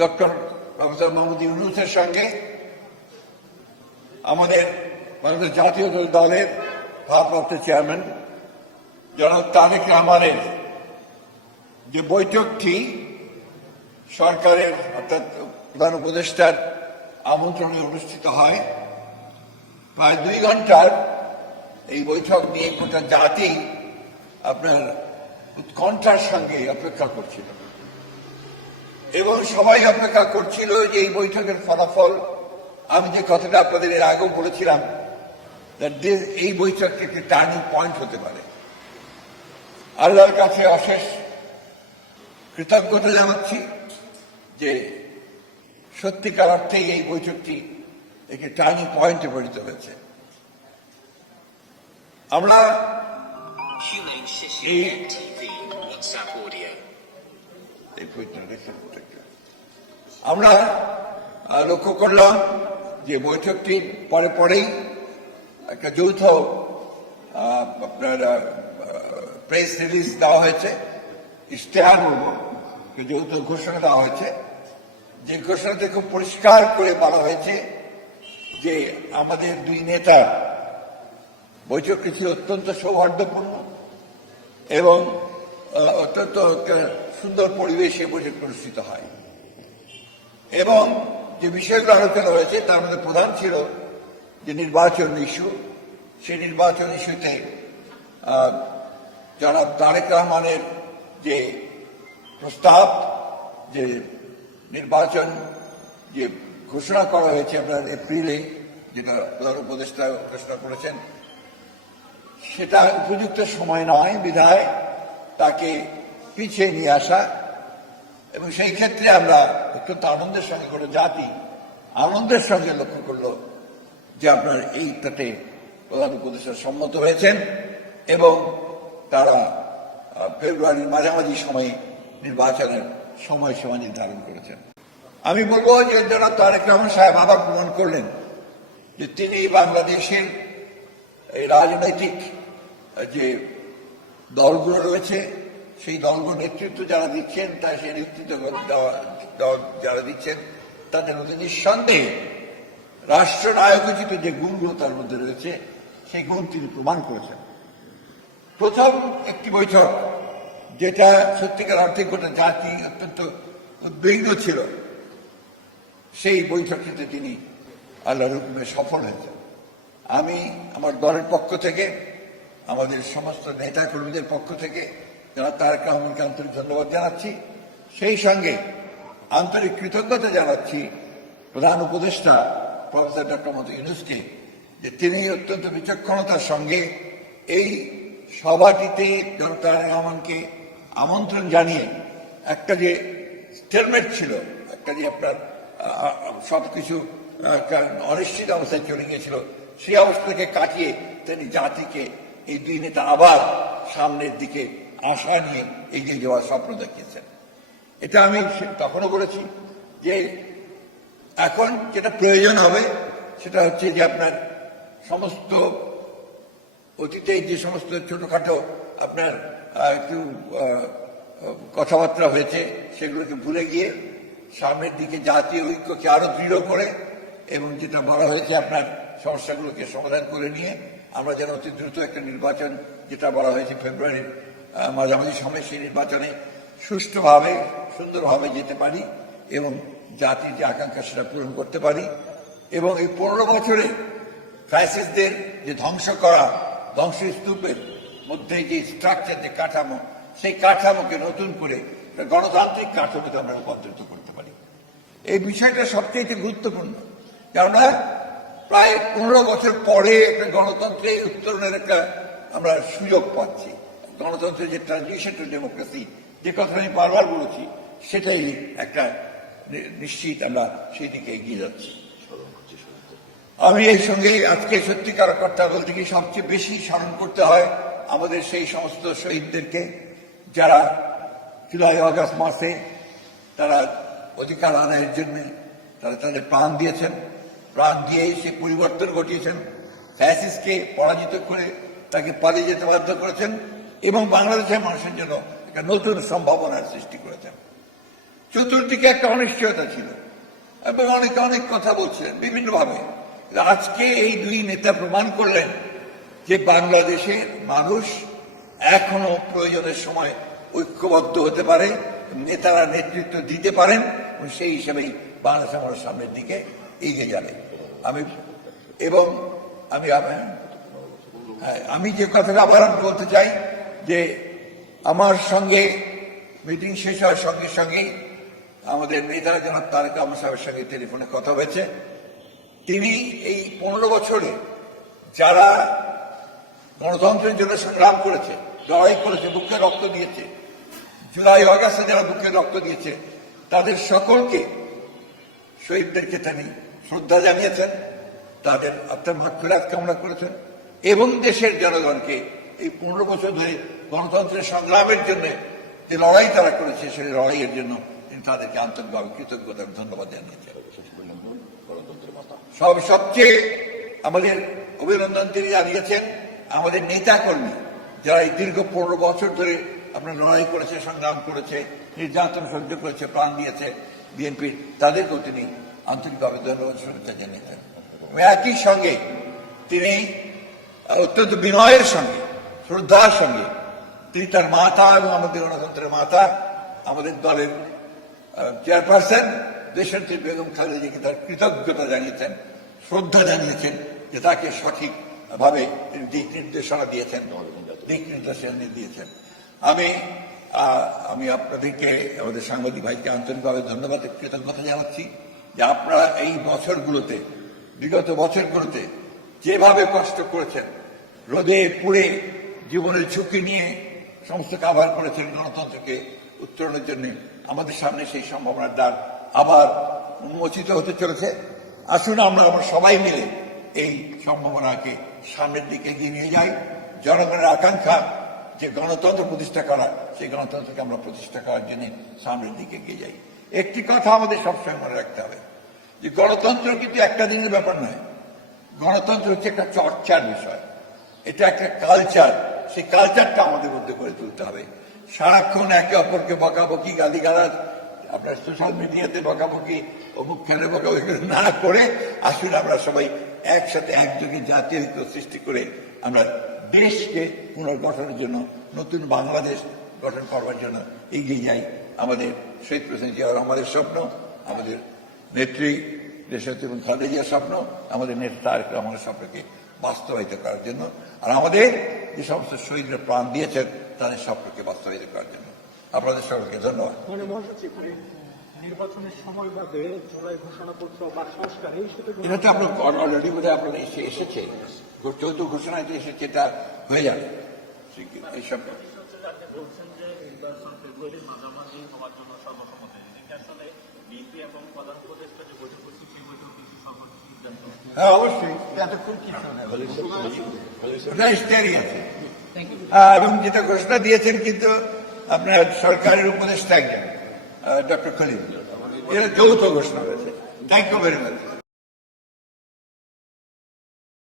Doctor professor Mohammad ইউনূসের সঙ্গে আমাদের বাংলাদেশ জাতীয় দলের ভারপ্রাপ্ত চেয়ারম্যান জনাব তারেক রহমানের যে বৈঠকটি সরকারের অর্থাৎ প্রধান উপদেষ্টার আমন্ত্রণে অনুষ্ঠিত হয়, প্রায় 2 ঘন্টার এই বৈঠক নিয়ে গোটা জাতি আপনার উৎকণ্ঠার সঙ্গে অপেক্ষা করছিল এবং সবাই অপেক্ষা করছিল যে এই বৈঠকের ফলাফল। আমি যে কথাটা আপনাদের এর আগেও বলেছিলাম, এই বৈঠকটি একটি টার্নিং পয়েন্ট হতে পারে। আল্লাহর কাছে অশেষ কৃতজ্ঞতা জানাচ্ছি যে সত্যিকার অর্থেই এই বৈঠকটি একটি টার্নিং পয়েন্টে পরিণত হয়েছে। আমরা আমরা লক্ষ্য করলাম যে বৈঠকটির পরেই একটা যৌথ আপনার প্রেস রিলিজ দেওয়া হয়েছে, ইশতেহার বলবো, যৌথ ঘোষণা দেওয়া হয়েছে। যে ঘোষণাতে খুব পরিষ্কার করে বলা হয়েছে যে আমাদের 2 নেতা বৈঠকটি ছিল অত্যন্ত সৌহার্দ্যপূর্ণ এবং অত্যন্ত সুন্দর পরিবেশে বৈঠক অনুষ্ঠিত হয় এবং যে বিষয়গুলো আলোচনা হয়েছে তার মধ্যে প্রধান ছিল যে নির্বাচন ইস্যু। সেই নির্বাচন ইস্যুতে জনাব তারেক রহমানের যে প্রস্তাব, যে নির্বাচন যে ঘোষণা করা হয়েছে আপনার এপ্রিলে, যেটা প্রধান উপদেষ্টা ঘোষণা করেছেন, সেটা উপযুক্ত সময় নয় বিধায় তাকে পিছিয়ে নিয়ে আসা। এবং সেই ক্ষেত্রে আমরা অত্যন্ত আনন্দের সঙ্গে করে জাতি আনন্দের সঙ্গে লক্ষ্য করলো যে আপনার এইটাতে প্রধান উপদেষ্টা সম্মত হয়েছেন এবং তারা ফেব্রুয়ারির মাঝামাঝি সময়ে নির্বাচনের সময়সীমা নির্ধারণ করেছেন। আমি বলবো যে যারা তারেক রহমান সাহেব আবার প্রমাণ করলেন যে তিনি বাংলাদেশের এই রাজনৈতিক যে দলগুলো রয়েছে সেই দলগুলোর নেতৃত্ব যারা দিচ্ছেন, তাই সেই নেতৃত্ব যারা দিচ্ছেন তাদের মধ্যে নিঃসন্দেহে রাষ্ট্রনায়কোচিত যে গুণগুলো তার মধ্যে রয়েছে সেই গুণ তিনি প্রমাণ করেছেন। প্রথম একটি বৈঠক যেটা সত্যিকার অর্থে গোটা জাতি অত্যন্ত উদ্বিগ্ন ছিল, সেই বৈঠকটিতে তিনি আল্লাহর হুকুমে সফল হয়েছেন। আমি আমার দলের পক্ষ থেকে, আমাদের সমস্ত নেতা কর্মীদের পক্ষ থেকে যারা তারেক রহমানকে আন্তরিক ধন্যবাদ জানাচ্ছি, সেই সঙ্গে আন্তরিক কৃতজ্ঞতা জানাচ্ছি প্রধান উপদেষ্টা প্রফেসর ডক্টর মোহাম্মদ ইউনূসকে, যে তিনি অত্যন্ত বিচক্ষণতার সঙ্গে এই সভাটিতে তারেক রহমানকে আমন্ত্রণ জানিয়ে একটা যে স্টেলমেট ছিল, একটা যে আপনার সবকিছু অনিশ্চিত অবস্থায় চলে গিয়েছিল, সেই অবস্থা থেকে কাটিয়ে তিনি জাতিকে এই 2 নেতা আবার সামনের দিকে আশা নিয়ে এগিয়ে যাওয়ার স্বপ্ন দেখিয়েছেন। এটা আমি তখনও বলেছি যে এখন যেটা প্রয়োজন হবে সেটা হচ্ছে যে আপনার সমস্ত অতীতে যে সমস্ত ছোটখাটো আপনার একটু কথাবার্তা হয়েছে সেগুলোকে ভুলে গিয়ে সামনের দিকে জাতীয় ঐক্যকে আরো দৃঢ় করে এবং যেটা বলা হয়েছে আপনার সমস্যাগুলোকে সমাধান করে নিয়ে আমরা যেন অতি দ্রুত একটা নির্বাচন, যেটা বলা হয়েছে ফেব্রুয়ারির মাঝামাঝি সময়, সেই নির্বাচনে সুষ্ঠুভাবে সুন্দরভাবে যেতে পারি এবং জাতির যে আকাঙ্ক্ষা সেটা পূরণ করতে পারি এবং এই 15 বছরে ফ্যাসিস্টদের যে ধ্বংস করা ধ্বংসস্তূপের মধ্যে যে স্ট্রাকচার, যে কাঠামো, সেই কাঠামোকে নতুন করে গণতান্ত্রিক কাঠামোতে আমরা রূপান্তরিত করতে পারি। এই বিষয়টা সবচেয়ে গুরুত্বপূর্ণ, কেননা প্রায় 15 বছর পরে একটা গণতন্ত্রের উত্তরণের একটা আমরা সুযোগ পাচ্ছি। গণতন্ত্রের যে ট্রানজিশন টু ডেমোক্রেসি, যে কথা আমি বারবার বলেছি, সেটাই একটা নিশ্চিত আমরা সেই দিকে এগিয়ে যাচ্ছি। আমি এর সঙ্গে আজকে সত্যিকার কথা বলতে গিয়ে সবচেয়ে বেশি স্মরণ করতে হয় আমাদের সেই সমস্ত শহীদদেরকে যারা জুলাই আগস্ট মাসে তারা অধিকার আদায়ের জন্য তারা তাদের প্রাণ দিয়েছেন, প্রাণ দিয়ে সে পরিবর্তন ঘটিয়েছেন, ফ্যাসিস্টকে পরাজিত করে তাকে পালিয়ে যেতে বাধ্য করেছেন এবং বাংলাদেশের মানুষের জন্য একটা নতুন সম্ভাবনার সৃষ্টি করেছেন। চতুর্দিকে একটা অনিশ্চয়তা ছিল এবং অনেকে অনেক কথা বলছিলেন বিভিন্নভাবে। আজকে এই দুই নেতা প্রমাণ করলেন যে বাংলাদেশের মানুষ এখনো প্রয়োজনের সময় ঐক্যবদ্ধ হতে পারে, নেতারা নেতৃত্ব দিতে পারেন এবং সেই হিসাবেই বাংলাদেশ আমার সামনের দিকে এগিয়ে যাবে। আমি যে কথাটা আবার বলতে চাই যে আমার সঙ্গে মিটিং শেষ হওয়ার সঙ্গে সঙ্গেই আমাদের নেতারা জনাব তারেক রহমান সাহেবের সঙ্গে টেলিফোনে কথা হয়েছে। তিনি এই 15 বছরে যারা গণতন্ত্রের জন্য সংগ্রাম করেছে, লড়াই করেছে, বুকে রক্ত দিয়েছে, জুলাই অগাস্টে যারা বুকে রক্ত দিয়েছে, তাদের সকলকে, শহীদদেরকে তিনি শ্রদ্ধা জানিয়েছেন, তাদের আত্মার মাগফিরাত কামনা করেছেন এবং দেশের জনগণকে এই 15 বছর ধরে গণতন্ত্রের সংগ্রামের জন্য যে লড়াই তারা করেছে সেই লড়াইয়ের জন্য তিনি তাদেরকে আন্তরিকভাবে কৃতজ্ঞতা ধন্যবাদ জানিয়েছেন। সবচেয়ে আমাদের অভিনন্দন তিনি জানিয়েছেন আমাদের নেতা কর্মী যারা এই দীর্ঘ 15 বছর ধরে আপনার লড়াই করেছে, সংগ্রাম করেছে, নির্যাতন সহ্য করেছে, প্রাণ দিয়েছে বিএনপির, তাদেরকেও তিনি আন্তরিকভাবে ধন্যবাদ শুভেচ্ছা জানিয়েছেন। একই সঙ্গে তিনি অত্যন্ত বিনয়ের সঙ্গে, শ্রদ্ধার সঙ্গে তিনি তার মাতা এবং আমাদের গণতন্ত্রের মাতা, আমাদের দলের চেয়ারপারসন দেশনেত্রী বেগম খালেদা জিয়াকে তার কৃতজ্ঞতা জানিয়েছেন, শ্রদ্ধা জানিয়েছেন যে তাকে সঠিকভাবে তিনি দিক নির্দেশনা দিয়েছেন, দিয়েছেন। আমি আপনাদেরকে, আমাদের সাংবাদিক ভাইকে আন্তরিকভাবে ধন্যবাদ, কৃতজ্ঞতা জানাচ্ছি যে আপনারা এই বছরগুলোতে, বিগত বছরগুলোতে যেভাবে কষ্ট করেছেন, রোদে পুড়ে জীবনের ঝুঁকি নিয়ে সমস্ত কাভার করেছেন গণতন্ত্রকে উত্তরণের জন্য। আমাদের সামনে সেই সম্ভাবনার দ্বার আবার উন্মোচিত হতে চলেছে। আসুন আমরা সবাই মিলে এই সম্ভাবনাকে সামনের দিকে এগিয়ে নিয়ে যাই। জনগণের আকাঙ্ক্ষা যে গণতন্ত্র প্রতিষ্ঠা করা, সেই গণতন্ত্রকে আমরা প্রতিষ্ঠা করার জন্য সামনের দিকে এগিয়ে যাই। একটি কথা আমাদের সবসময় মনে রাখতে হবে যে গণতন্ত্র কিন্তু একটা দিনের ব্যাপার নয়। গণতন্ত্র হচ্ছে একটা চর্চার বিষয়, এটা একটা কালচার। সেই কালচারটা আমাদের মধ্যে গড়ে তুলতে হবে। সারাক্ষণ একে অপরকে বকাবকি, গালিগালাজ, আপনার সোশ্যাল মিডিয়াতে বকাবকি, অমুক খেলে বকাবকি না করে আসুন আমরা সবাই একসাথে একযোগে জাতীয় ঐক্য সৃষ্টি করে আমরা দেশকে পুনর্গঠনের জন্য, নতুন বাংলাদেশ গঠন করবার জন্য এগিয়ে যাই। আমাদের শহীদ প্রেসিডেন্ট জিয়া রহমানের স্বপ্ন, আমাদের নেত্রী দেশনেত্রী এবং খালেদা জিয়ার স্বপ্ন, আমাদের নেতা তারেক রহমানের স্বপ্নকে বাস্তবায়িত করার জন্য, আর আমাদের যে সমস্ত শহীদরা প্রাণ দিয়েছেন তাদের স্বপ্নকে বাস্তবায়িত করার জন্য। আপনাদের সকলকে ধন্যবাদ। নির্বাচনের সময় বাদে জুলাই ঘোষণাপত্র বা সংস্কার এই এটা তো আপনার অলরেডি বোধহয় আপনাদের এসেছে, চৌদ্দ ঘোষণায় তো এসেছে, এটা হয়ে যাবে এইসব। বলছেন যে নির্বাচন ফেব্রুয়ারির মাঝামাঝি হওয়ার জন্য সর্বসম্মতি, আসলে বিএনপি এবং প্রধান উপদেষ্টা যে বৈঠক করছে সেই বৈঠক কিছু সর্বোচ্চ সিদ্ধান্ত। হ্যাঁ অবশ্যই, এতক্ষণ কিছু আছে এবং যেটা ঘোষণা দিয়েছেন কিন্তু আপনার সরকারের উপদেষ্টা একজন ডক্টর খলিল, এরা যৌথ ঘোষণা হয়েছে। Thank you very much.